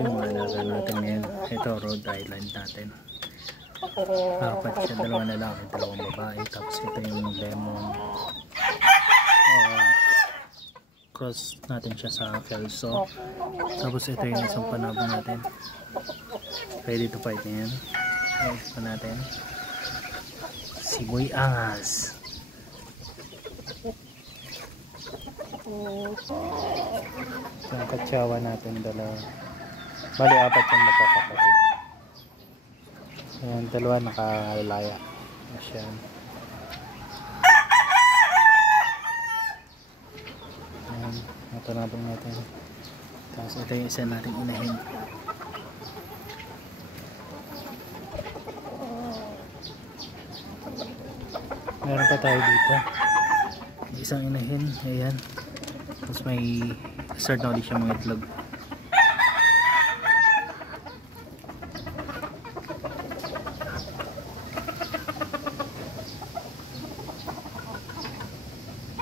yung alaga natin ngayon. Ito, Rhode Island natin. Apat siya, dalawang lalaki, dalawang babae. Tapos ito yung lemon. Cross natin siya sa Kelso. Tapos ito yung isang panabo natin. Ready to fight na yan. Ayos pa natin. Si Boy Angas. Yung katsawa natin dalawa. Bali apat yung magkakapatid. Ayan, dalawa nakalalaya. Asyan. Ayan, natanabang natin. Tapos ito yung isa natin inahin. Meron pa tayo dito. Isang inahin. Ayan. Tapos may start na ulit siya mga itlog.